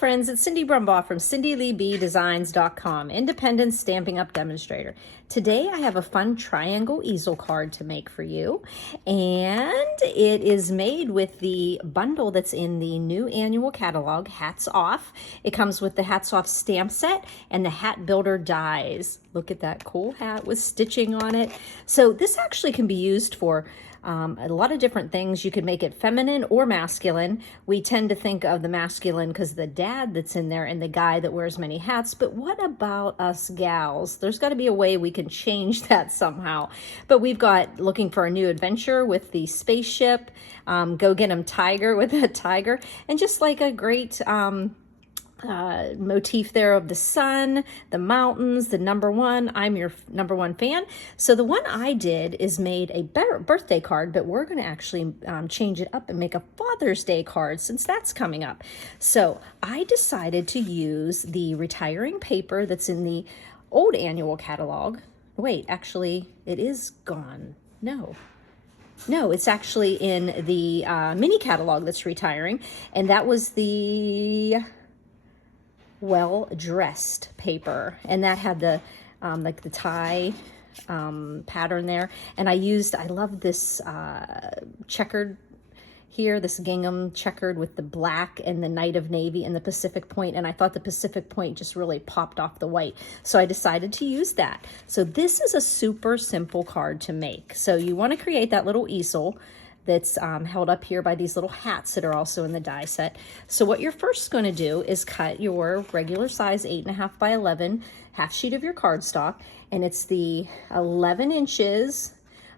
friends, it's Cindy Brumbaugh from CindyLeeBDesigns.com, independent Stampin' Up! Demonstrator. Today I have a fun triangle easel card to make for you, and it is made with the bundle that's in the new annual catalog, Hats Off. It comes with the Hats Off stamp set and the hat builder dies. Look at that cool hat with stitching on it. So this actually can be used for a lot of different things. You could make it feminine or masculine. We tend to think of the masculine because the dad that's in there and the guy that wears many hats, but what about us gals? There's got to be a way we can change that somehow. But we've got looking for a new adventure with the spaceship, go get 'em tiger with a tiger, and just like a great motif there of the sun, the mountains, the number one. I'm your number one fan. So the one I did is made a birthday card, but we're going to actually change it up and make a Father's Day card since that's coming up. So I decided to use the retiring paper that's in the old annual catalog. Wait, actually, it is gone. No, it's actually in the mini catalog that's retiring, and that was the well-dressed paper, and that had the like the tie pattern there. And I love this checkered here, this gingham checkered with the black and the Night of Navy and the Pacific Point, and I thought the Pacific Point just really popped off the white, so I decided to use that. So this is a super simple card to make. So you want to create that little easel that's held up here by these little hats that are also in the die set. So what you're first going to do is cut your regular size 8.5 by 11 half sheet of your cardstock, and it's the 11 inches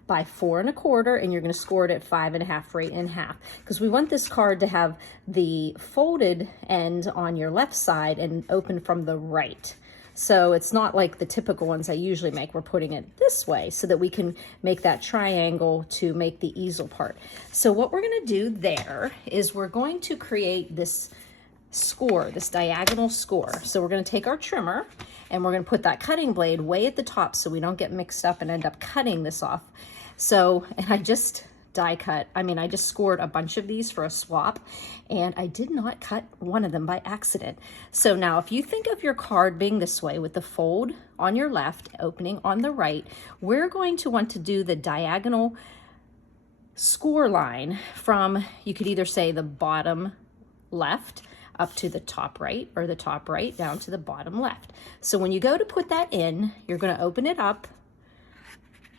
by 4 1/4, and you're going to score it at 5 1/2 right in half, because we want this card to have the folded end on your left side and open from the right. So it's not like the typical ones I usually make. We're putting it this way so that we can make that triangle to make the easel part. So what we're going to do there is we're going to create this score, this diagonal score. So we're going to take our trimmer and we're going to put that cutting blade way at the top so we don't get mixed up and end up cutting this off. So, and I just I just scored a bunch of these for a swap, and I did not cut one of them by accident. So now if you think of your card being this way with the fold on your left, opening on the right, we're going to want to do the diagonal score line from, you could either say the bottom left up to the top right, or the top right down to the bottom left. So when you go to put that in, you're going to open it up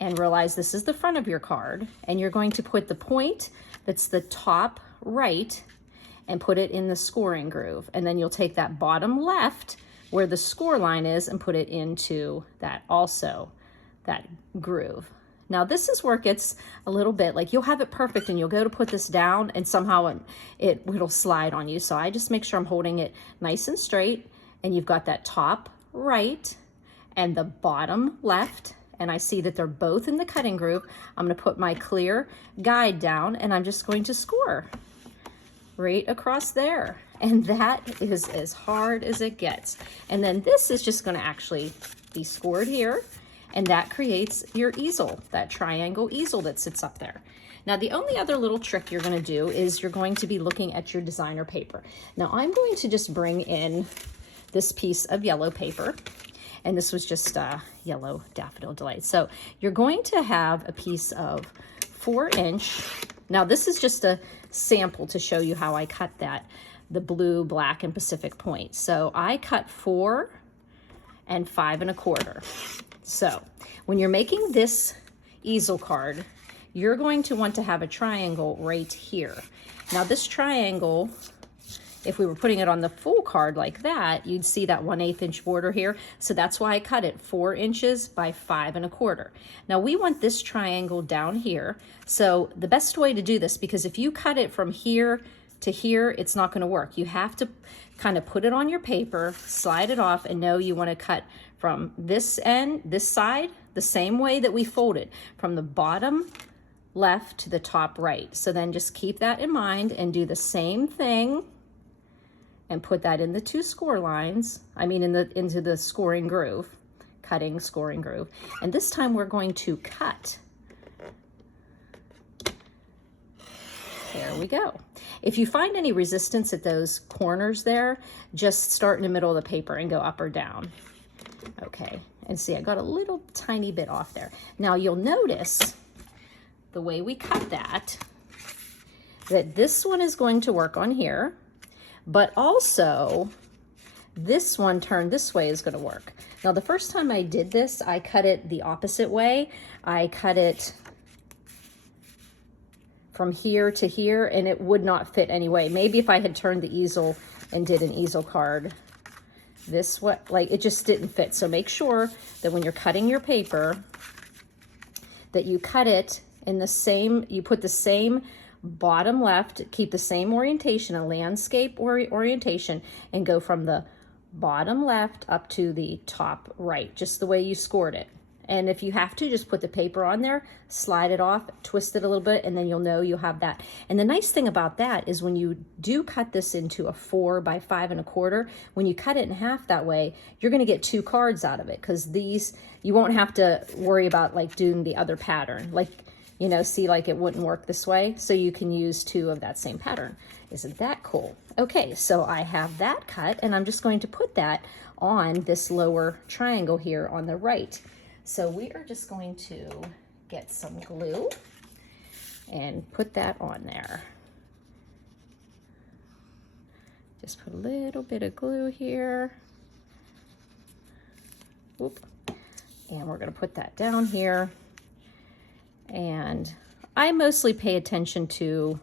and realize this is the front of your card, and you're going to put the point that's the top right and put it in the scoring groove, and then you'll take that bottom left where the score line is and put it into that groove. Now this is where it gets a little bit like you'll have it perfect and you'll go to put this down and somehow it'll slide on you. So I just make sure I'm holding it nice and straight, and you've got that top right and the bottom left, and I see that they're both in the cutting groove. I'm going to put my clear guide down, and I'm just going to score right across there. And that is as hard as it gets. And then this is just going to actually be scored here, and that creates your easel, that triangle easel that sits up there. Now the only other little trick you're going to do is you're going to be looking at your designer paper. Now I'm going to just bring in this piece of yellow paper, and this was just yellow Daffodil Delight. So you're going to have a piece of 4-inch. Now this is just a sample to show you how I cut that, the blue, black, and Pacific Point. So I cut 4 and 5 1/4. So when you're making this easel card, you're going to want to have a triangle right here. Now this triangle, if we were putting it on the full card like that, you'd see that 1/8 inch border here. So that's why I cut it 4 inches by 5 1/4. Now we want this triangle down here. So the best way to do this, because if you cut it from here to here, it's not going to work. You have to kind of put it on your paper, slide it off, and know you want to cut from this end, this side, the same way that we folded, from the bottom left to the top right. So then just keep that in mind and do the same thing and put that in the two score lines, into the scoring groove, cutting scoring groove. And this time we're going to cut There we go. If you find any resistance at those corners there, just start in the middle of the paper and go up or down. Okay, and see, I got a little tiny bit off there. Now you'll notice the way we cut that this one is going to work on here, but also this one turned this way is going to work. Now the first time I did this, I cut it the opposite way. I cut it from here to here, and it would not fit anyway. Maybe if I had turned the easel and did an easel card this way, like it just didn't fit. So make sure that when you're cutting your paper that you cut it in the same, you put the same bottom left, keep the same orientation, a landscape orientation, and go from the bottom left up to the top right, just the way you scored it. And if you have to, just put the paper on there, slide it off, twist it a little bit, and then you'll know you'll have that. And the nice thing about that is when you do cut this into a 4 by 5 1/4, when you cut it in half that way, you're gonna get 2 cards out of it, because these, you won't have to worry about like doing the other pattern. Like, you know, see, like it wouldn't work this way, so you can use 2 of that same pattern. Isn't that cool? Okay, so I have that cut, and I'm just going to put that on this lower triangle here on the right. So we are just going to get some glue and put that on there. Just put a little bit of glue here. Whoop. And we're going to put that down here. And I mostly pay attention to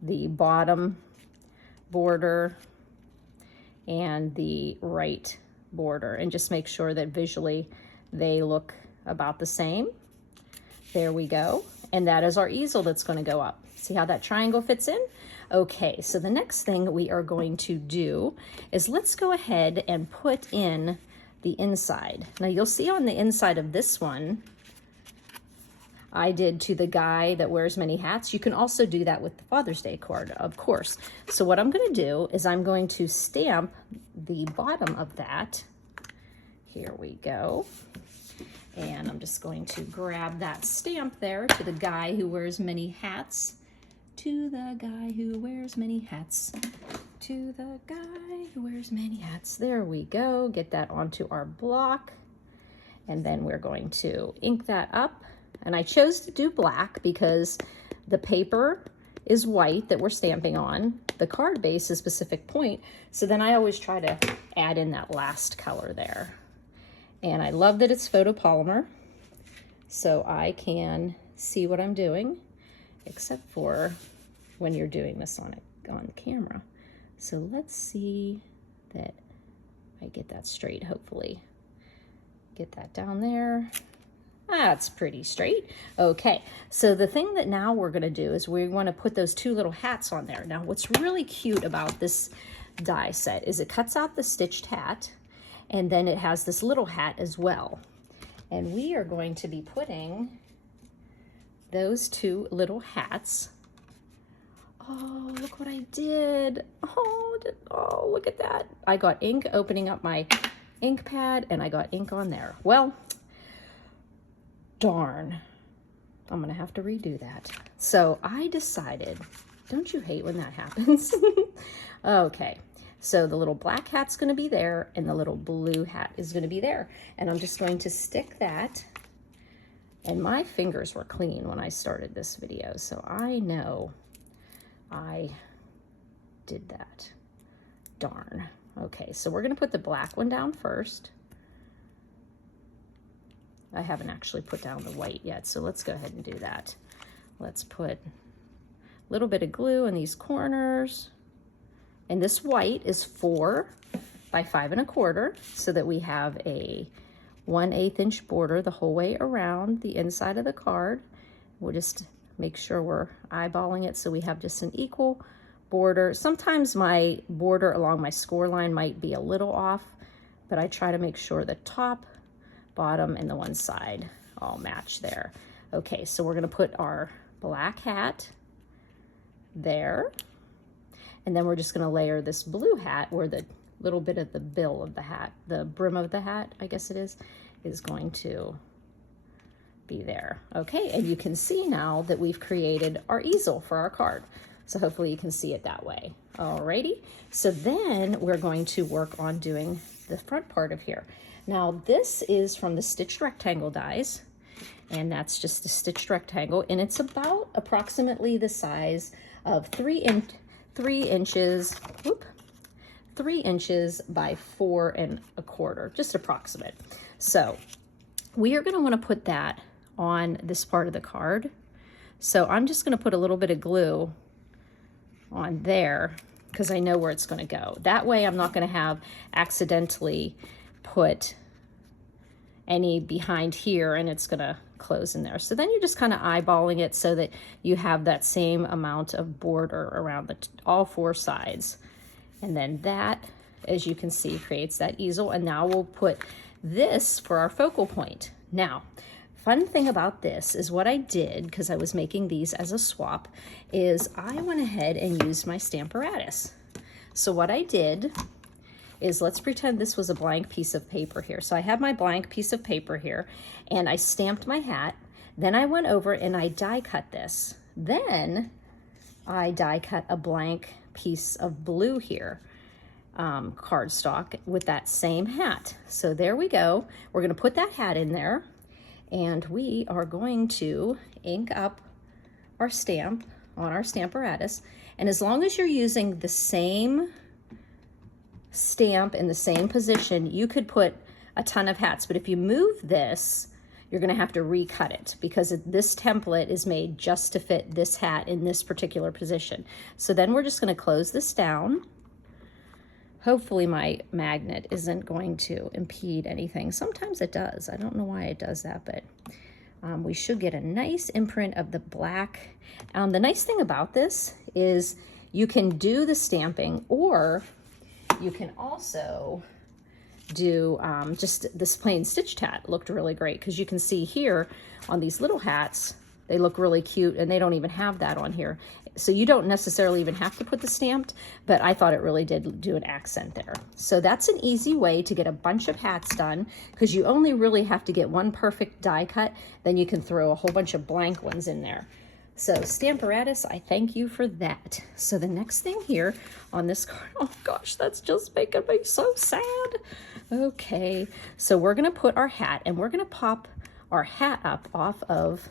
the bottom border and the right border, and just make sure that visually they look about the same. There we go. And that is our easel that's going to go up. See how that triangle fits in? Okay, so the next thing we are going to do is let's go ahead and put in the inside. Now you'll see on the inside of this one, I did to the guy that wears many hats. You can also do that with the Father's Day card, of course. So what I'm going to do is I'm going to stamp the bottom of that. Here we go. And I'm just going to grab that stamp there to the guy who wears many hats. To the guy who wears many hats. To the guy who wears many hats. There we go. Get that onto our block. And then we're going to ink that up. And I chose to do black because the paper is white that we're stamping on. The card base is Pacific Point. So then I always try to add in that last color there. And I love that it's photopolymer, so I can see what I'm doing, except for when you're doing this on camera. So let's see that I get that straight, hopefully. Get that down there. That's pretty straight. Okay, so the thing that now we're gonna do is we wanna put those 2 little hats on there. Now what's really cute about this die set is it cuts out the stitched hat, and then it has this little hat as well. And we are going to be putting those 2 little hats. Oh, look what I did. Oh, look at that. I got ink opening up my ink pad, and I got ink on there. Well, darn. I'm gonna have to redo that. So I decided, don't you hate when that happens? Okay. So the little black hat's gonna be there, and the little blue hat is gonna be there. And I'm just going to stick that, and my fingers were clean when I started this video, so I know I did that. Darn. Okay, so we're gonna put the black one down first. I haven't actually put down the white yet, so let's go ahead and do that. Let's put a little bit of glue in these corners. And this white is 4 by 5 1/4, so that we have a 1/8 inch border the whole way around the inside of the card. We'll just make sure we're eyeballing it so we have just an equal border. Sometimes my border along my score line might be a little off, but I try to make sure the top, bottom, and the one side all match there. Okay, so we're gonna put our black hat there. And then we're just gonna layer this blue hat where the little bit of the bill of the hat, the brim of the hat, I guess it is going to be there. Okay, and you can see now that we've created our easel for our card. So hopefully you can see it that way. Alrighty, so then we're going to work on doing the front part of here. Now this is from the Stitched Rectangle dies, and that's just a stitched rectangle, and it's about approximately the size of 3 inches, 3 inches by 4 1/4, just approximate. So we are going to want to put that on this part of the card. So I'm just going to put a little bit of glue on there because I know where it's going to go. That way I'm not going to have accidentally put any behind here and it's going to close in there. So then you're just kind of eyeballing it so that you have that same amount of border around all 4 sides. And then that, as you can see, creates that easel. And now we'll put this for our focal point. Now, fun thing about this is what I did, because I was making these as a swap, is I went ahead and used my Stamparatus. So what I did is, let's pretend this was a blank piece of paper here. So I have my blank piece of paper here, and I stamped my hat. Then I went over and I die cut this. Then I die cut a blank piece of blue here, cardstock, with that same hat. So there we go. We're going to put that hat in there, and we are going to ink up our stamp on our Stamparatus. And as long as you're using the same stamp in the same position, you could put a ton of hats. But if you move this, you're going to have to recut it, because this template is made just to fit this hat in this particular position. So then we're just going to close this down. Hopefully my magnet isn't going to impede anything. Sometimes it does. I don't know why it does that, but we should get a nice imprint of the black. The nice thing about this is you can do the stamping, or you can also do just this plain stitched hat. Looked really great, because you can see here on these little hats, they look really cute, and they don't even have that on here. So you don't necessarily even have to put the stamped, but I thought it really did do an accent there. So that's an easy way to get a bunch of hats done, because you only really have to get one perfect die cut, then you can throw a whole bunch of blank ones in there. So Stamparatus, I thank you for that. So the next thing here on this card, oh gosh, that's just making me so sad. Okay, so we're gonna put our hat, and we're gonna pop our hat up off of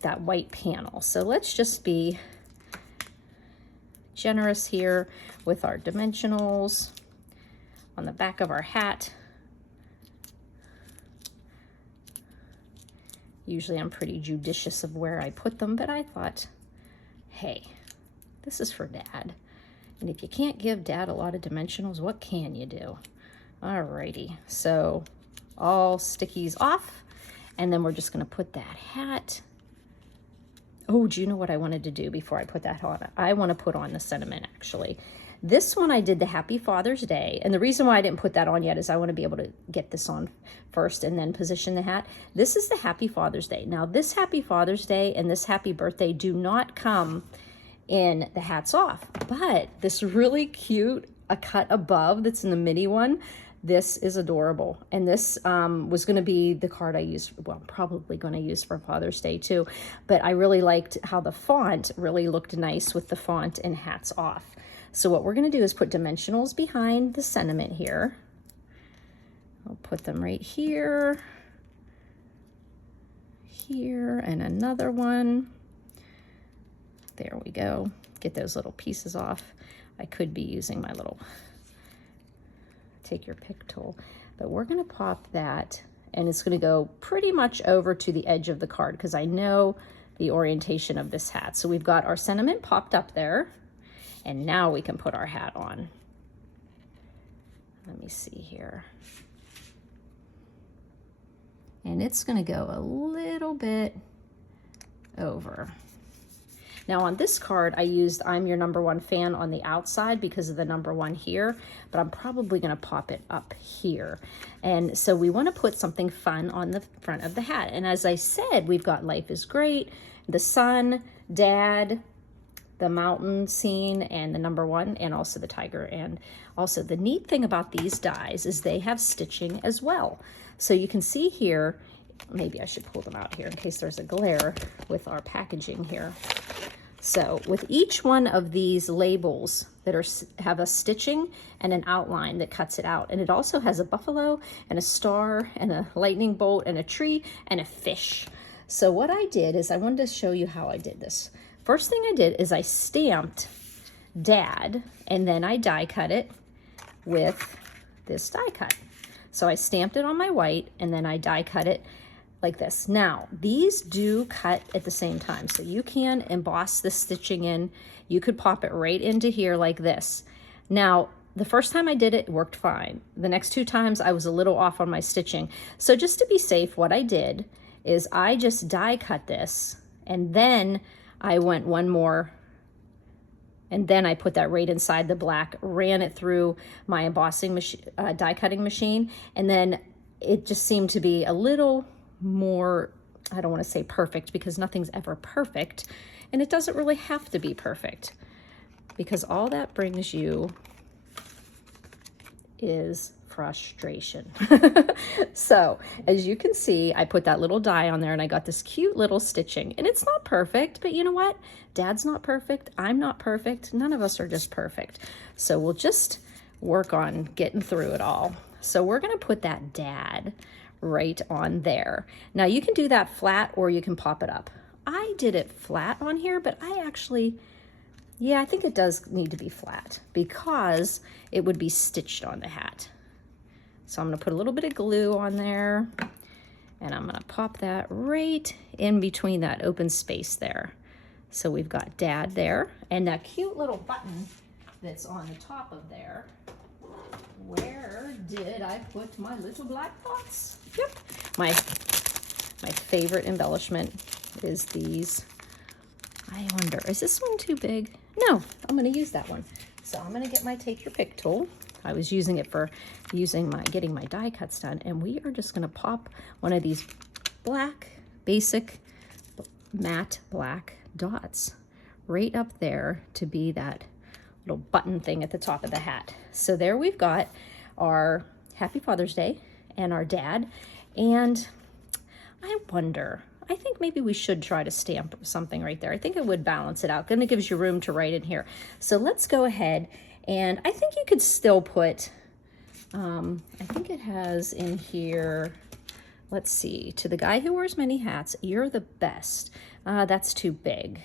that white panel. So let's just be generous here with our dimensionals on the back of our hat. Usually I'm pretty judicious of where I put them, but I thought, hey, this is for Dad. And if you can't give Dad a lot of dimensionals, what can you do? Alrighty, so all stickies off, and then we're just gonna put that hat. Oh, do you know what I wanted to do before I put that on? I want to put on the sentiment, actually. This one I did the Happy Father's Day, and the reason why I didn't put that on yet is I want to be able to get this on first and then position the hat. This is the Happy Father's Day. Now, this Happy Father's Day and this Happy Birthday do not come in the hats off, but this really cute, a cut above that's in the mini one, this is adorable. And this was going to be the card I used, well, I'm probably going to use for Father's Day too, but I really liked how the font really looked nice with the font and hats off. So what we're going to do is put dimensionals behind the sentiment here. I'll put them right here, here, and another one. There we go. Get those little pieces off. I could be using my little take your pick tool, but we're going to pop that, and it's going to go pretty much over to the edge of the card, because I know the orientation of this hat. So we've got our sentiment popped up there, and now we can put our hat on. Let me see here. And it's going to go a little bit over. Now on this card, I used I'm Your Number One Fan on the outside because of the number 1 here, but I'm probably going to pop it up here. And so we want to put something fun on the front of the hat. And as I said, we've got Life is Great, the sun, Dad, the mountain scene, and the number 1, and also the tiger. And also the neat thing about these dies is they have stitching as well. So you can see here, maybe I should pull them out here in case there's a glare with our packaging here. So with each one of these labels that have a stitching and an outline that cuts it out, and it also has a buffalo and a star and a lightning bolt and a tree and a fish. So what I did is I wanted to show you how I did this. First thing I did is I stamped Dad, and then I die cut it with this die cut. So I stamped it on my white, and then I die cut it like this. Now, these do cut at the same time, so you can emboss the stitching in. You could pop it right into here like this. Now, the first time I did it, it worked fine. The next 2 times I was a little off on my stitching. So just to be safe, what I did is I just die cut this, and then I went one more, and then I put that right inside the black, ran it through my embossing machine, die cutting machine, and then it just seemed to be a little more, I don't want to say perfect, because nothing's ever perfect, and it doesn't really have to be perfect, because all that brings you is frustration. So as you can see, I put that little die on there, and I got this cute little stitching, and it's not perfect, but you know what? Dad's not perfect. I'm not perfect. None of us are just perfect. So we'll just work on getting through it all. So we're going to put that Dad right on there. Now you can do that flat, or you can pop it up. I did it flat on here, but I actually, yeah, I think it does need to be flat because it would be stitched on the hat. So I'm going to put a little bit of glue on there, and I'm going to pop that right in between that open space there. So we've got Dad there, and that cute little button that's on the top of there. Where did I put my little black dots? Yep. My favorite embellishment is these. I wonder, is this one too big? No, I'm going to use that one. So I'm going to get my Take Your Pick tool. I was using it for getting my die cuts done, and we are just going to pop one of these black, basic, matte black dots right up there to be that little button thing at the top of the hat. So there we've got our Happy Father's Day and our Dad. And I wonder, I think maybe we should try to stamp something right there. I think it would balance it out. Then it gives you room to write in here. So let's go ahead, and I think you could still put, I think it has in here, let's see, to the guy who wears many hats, you're the best. That's too big.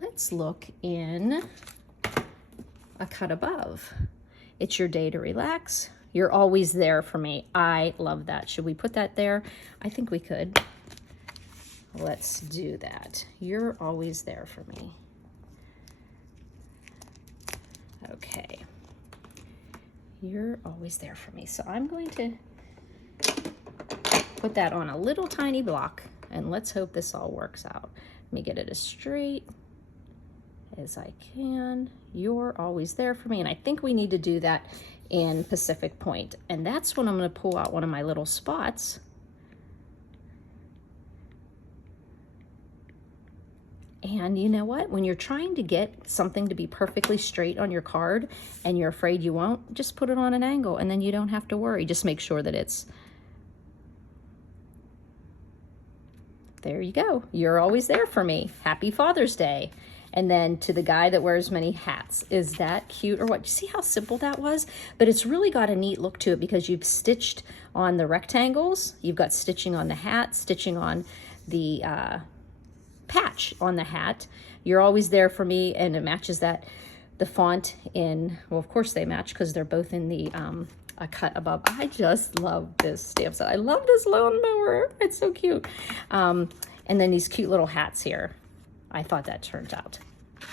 Let's look in a cut above. It's your day to relax. You're always there for me. I love that. Should we put that there? I think we could. Let's do that. You're always there for me. Okay. You're always there for me. So I'm going to put that on a little tiny block, and let's hope this all works out. Let me get it as straight as I can. You're always there for me. And I think we need to do that in Pacific Point. And that's when I'm going to pull out one of my little spots. And you know what? When you're trying to get something to be perfectly straight on your card and you're afraid you won't, just put it on an angle, and then you don't have to worry. Just make sure that it's, there you go. You're always there for me. Happy Father's Day. And then to the guy that wears many hats. Is that cute or what? You see how simple that was? But it's really got a neat look to it because you've stitched on the rectangles. You've got stitching on the hat, stitching on the patch on the hat. You're always there for me, and it matches that, the font in, well, of course they match because they're both in the a cut above. I just love this stamp set. I love this lawnmower. It's so cute. And then these cute little hats here. I thought that turned out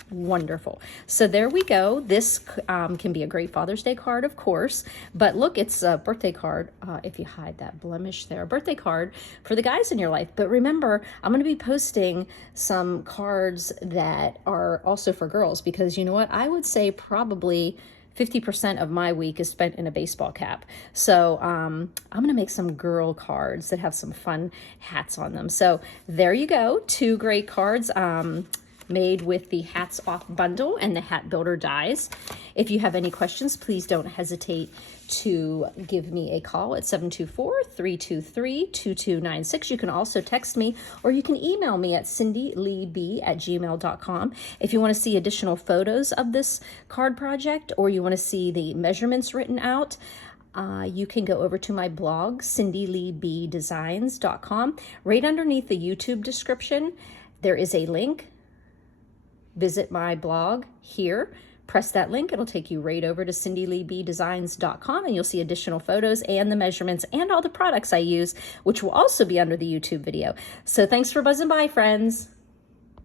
wonderful. So there we go. This can be a great Father's Day card, of course, but look, it's a birthday card. If you hide that blemish there, a birthday card for the guys in your life. But remember, I'm going to be posting some cards that are also for girls, because you know what? I would say probably 50% of my week is spent in a baseball cap. So I'm going to make some girl cards that have some fun hats on them. So there you go. 2 great cards. made with the Hats Off bundle and the Hat Builder dies. If you have any questions, please don't hesitate to give me a call at 724-323-2296. You can also text me, or you can email me at cindyleeb@gmail.com. If you want to see additional photos of this card project, or you want to see the measurements written out, you can go over to my blog, cindyleebdesigns.com. Right underneath the YouTube description, there is a link. Visit my blog here. Press that link. It'll take you right over to cindyleebdesigns.com, and you'll see additional photos and the measurements and all the products I use, which will also be under the YouTube video. So thanks for buzzing by, friends.